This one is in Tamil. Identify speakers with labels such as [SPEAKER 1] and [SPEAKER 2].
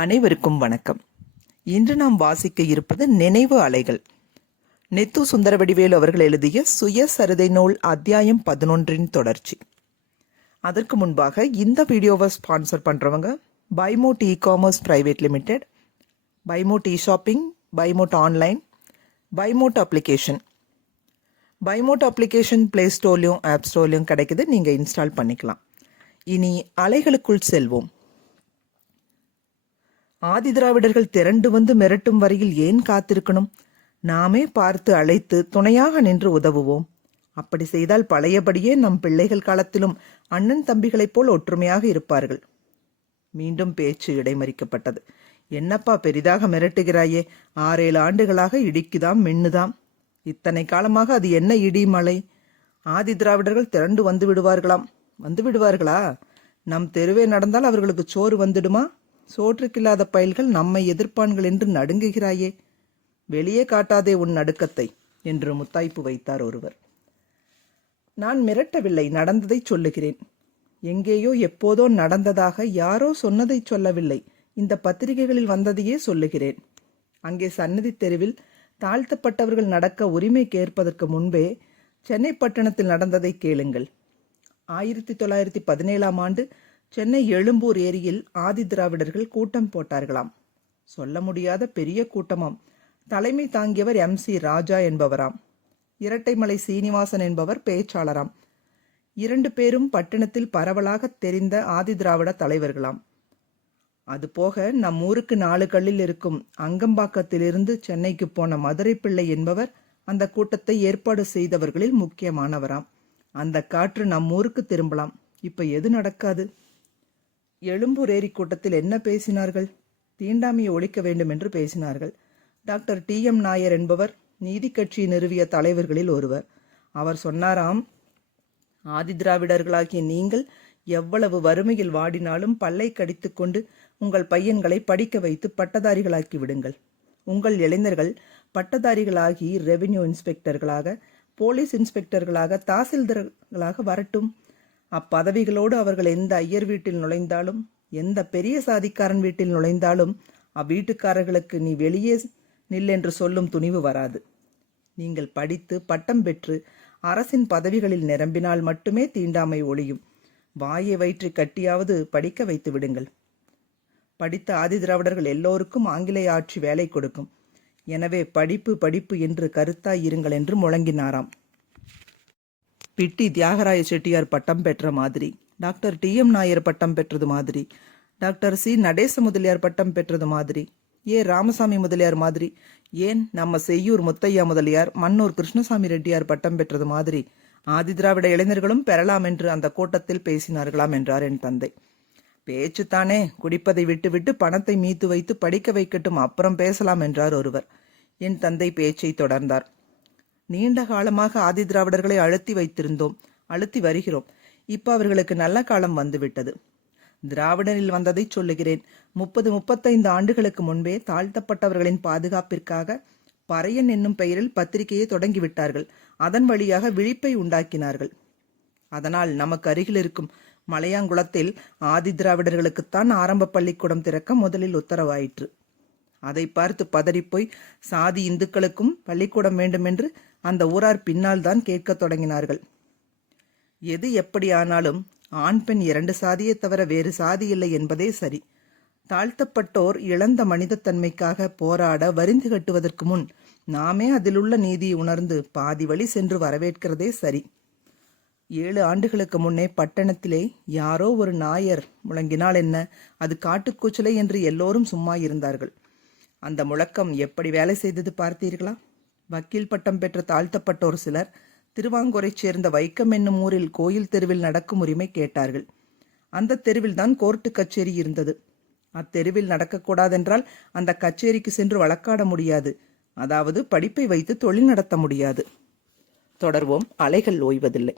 [SPEAKER 1] அனைவருக்கும் வணக்கம். இன்று நாம் வாசிக்க இருப்பது நினைவு அலைகள். நெத்து சுந்தரவடிவேலு அவர்கள் எழுதிய சுயசரிதை நூல் அத்தியாயம் பதினொன்றின் தொடர்ச்சி. அதற்கு முன்பாக இந்த வீடியோவை ஸ்பான்சர் பண்ணுறவங்க Bymod e commerce private limited பைமோட் e shopping பைமோட் online பைமோட் application. பைமோட் application play ஸ்டோர்லையும் ஆப் ஸ்டோர்லையும் கிடைக்குது. நீங்கள் இன்ஸ்டால் பண்ணிக்கலாம். இனி அலைகளுக்குள் செல்வோம். ஆதிதிராவிடர்கள் திரண்டு வந்து மிரட்டும் வரையில் ஏன் காத்திருக்கணும்? நாமே பார்த்து அழைத்து துணையாக நின்று உதவுவோம். அப்படி செய்தால் பழையபடியே நம் பிள்ளைகள் காலத்திலும் அண்ணன் தம்பிகளைப் போல் ஒற்றுமையாக இருப்பார்கள். மீண்டும் பேச்சு இடைமறிக்கப்பட்டது. என்னப்பா பெரிதாக மிரட்டுகிறாயே? ஆறேழு ஆண்டுகளாக இடிக்குதாம் மின்னுதாம். இத்தனை காலமாக அது என்ன இடி மழை? ஆதி திராவிடர்கள் திரண்டு வந்து விடுவார்களாம். வந்து விடுவார்களா? நம் தெருவே நடந்தால் அவர்களுக்கு சோறு வந்துடுமா? சோற்றுக்கில்லாத பயல்கள் நம்மை எதிர்ப்பான்கள் என்று நடுங்குகிறாயே. வெளியே காட்டாதே உன் நடுக்கத்தை என்று முத்தாய்ப்பு வைத்தார் ஒருவர். நான் மிரட்டவில்லை நடந்ததை சொல்லுகிறேன். எங்கேயோ எப்போதோ நடந்ததாக யாரோ சொன்னதை சொல்லவில்லை. இந்த பத்திரிகைகளில் வந்ததையே சொல்லுகிறேன். அங்கே சன்னதி தெருவில் தாழ்த்தப்பட்டவர்கள் நடக்க உரிமை கேட்பதற்கு முன்பே சென்னை பட்டணத்தில் நடந்ததை கேளுங்கள். ஆயிரத்தி தொள்ளாயிரத்தி பதினேழாம் ஆண்டு சென்னை எழும்பூர் ஏரியில் ஆதி திராவிடர்கள் கூட்டம் போட்டார்களாம். சொல்ல முடியாத பெரிய கூட்டமாம். தலைமை தாங்கியவர் எம். சி. ராஜா என்பவராம். இரட்டைமலை சீனிவாசன் என்பவர் பேச்சாளராம். இரண்டு பேரும் பட்டணத்தில் பரவலாக தெரிந்த ஆதி திராவிட தலைவர்களாம். அதுபோக நம் ஊருக்கு நாலு கல்லில் இருக்கும் அங்கம்பாக்கத்திலிருந்து சென்னைக்கு போன மதுரை பிள்ளை என்பவர் அந்த கூட்டத்தை ஏற்பாடு செய்தவர்களில் முக்கியமானவராம். அந்த காற்று நம் ஊருக்கு திரும்பலாம். இப்ப எது நடக்காது? எழும்பூர் ஏரி கூட்டத்தில் என்ன பேசினார்கள்? தீண்டாமையை ஒழிக்க வேண்டும் என்று பேசினார்கள். Doctor D. எம். நாயர் என்பவர் நீதி கட்சி நிறுவிய தலைவர்களில் ஒருவர். அவர் சொன்னாராம் ஆதி திராவிடர்களாகிய நீங்கள் எவ்வளவு வறுமையில் வாடினாலும் பல்லை கடித்துக்கொண்டு உங்கள் பையன்களை படிக்க வைத்து பட்டதாரிகளாக்கி விடுங்கள். உங்கள் இளைஞர்கள் பட்டதாரிகளாகி ரெவென்யூ இன்ஸ்பெக்டர்களாக போலீஸ் இன்ஸ்பெக்டர்களாக தாசில்தார்களாக வரட்டும். அப்பதவிகளோடு அவர்கள் எந்த ஐயர் வீட்டில் நுழைந்தாலும் எந்த பெரிய சாதிக்காரன் வீட்டில் நுழைந்தாலும் அவ்வீட்டுக்காரர்களுக்கு நீ வெளியே நில் என்று சொல்லும் துணிவு வராது. நீங்கள் படித்து பட்டம் பெற்று அரசின் பதவிகளில் நிரம்பினால் மட்டுமே தீண்டாமை ஒழியும். வாயை வயிற்று கட்டியாவது படிக்க வைத்து விடுங்கள். படித்த ஆதி திராவிடர்கள் எல்லோருக்கும் ஆங்கிலேய ஆட்சி வேலை கொடுக்கும். எனவே படிப்பு படிப்பு என்று கருத்தாய் இருங்கள் என்று முழங்கினாராம். பிட்டி தியாகராய செட்டியார் பட்டம் பெற்ற மாதிரி. டாக்டர் டி எம் நாயர் பட்டம் பெற்றது மாதிரி. டாக்டர் சி நடேச முதலியார் பட்டம் பெற்றது மாதிரி. ஏ ராமசாமி முதலியார் மாதிரி. ஏன் நம்ம செய்யூர் முத்தையா முதலியார் மன்னூர் கிருஷ்ணசாமி ரெட்டியார் பட்டம் பெற்றது மாதிரி. ஆதிதிராவிட இளைஞர்களும் பெறலாம் என்று அந்த கூட்டத்தில் பேசினார்களாம் என்றார் என் தந்தை. பேச்சு தானே குடிப்பதை விட்டுவிட்டு பணத்தை மீத்து வைத்து படிக்க வைக்கட்டும் அப்புறம் பேசலாம் என்றார் ஒருவர். என் தந்தை பேச்சை தொடர்ந்தார். நீண்ட காலமாக ஆதி திராவிடர்களை அழுத்தி வைத்திருந்தோம் அழுத்தி வருகிறோம். இப்போ அவர்களுக்கு நல்ல காலம் வந்துவிட்டது. திராவிடரில் வந்ததை சொல்லுகிறேன். முப்பது முப்பத்தைந்து ஆண்டுகளுக்கு முன்பே தாழ்த்தப்பட்டவர்களின் பாதுகாப்பிற்காக பறையன் என்னும் பெயரில் பத்திரிகையை தொடங்கிவிட்டார்கள். அதன் வழியாக விழிப்பை உண்டாக்கினார்கள். அதனால் நமக்கு அருகில் இருக்கும் மலையாங்குளத்தில் ஆதி திராவிடர்களுக்குத்தான் ஆரம்ப பள்ளிக்கூடம் திறக்க முதலில் உத்தரவாயிற்று. அதை பார்த்து பதறிப்போய் சாதி இந்துக்களுக்கும் பள்ளிக்கூடம் வேண்டுமென்று அந்த ஊரார் பின்னால் தான் கேட்கத் தொடங்கினார்கள். எது எப்படியானாலும் ஆண் பெண் இரண்டு சாதியை தவிர வேறு சாதி இல்லை என்பதே சரி. தாழ்த்தப்பட்டோர் இழந்த மனிதத்தன்மைக்காக போராட வரிந்து கட்டுவதற்கு முன் நாமே அதிலுள்ள நீதியை உணர்ந்து பாதி வழி சென்று வரவேற்கிறதே சரி. ஏழு ஆண்டுகளுக்கு முன்னே பட்டணத்திலே யாரோ ஒரு நாயர் முழங்கினால் என்ன? அது காட்டுக்கூச்சலை என்று எல்லோரும் சும்மா இருந்தார்கள். அந்த முழக்கம் எப்படி வேலை செய்தது பார்த்தீர்களா? வக்கீல் பட்டம் பெற்ற தாழ்த்தப்பட்டோர் சிலர் திருவாங்கூரைச் சேர்ந்த வைக்கம் என்னும் ஊரில் கோயில் தெருவில் நடக்கும் உரிமை கேட்டார்கள். அந்த தெருவில் தான் கோர்ட்டு கச்சேரி இருந்தது. அத்தெருவில் நடக்கக்கூடாதென்றால் அந்த கச்சேரிக்கு சென்று வழக்காட முடியாது. அதாவது படிப்பை வைத்து தொழில் நடத்த முடியாது. தொடர்வோம் அலைகள் ஓய்வதில்லை.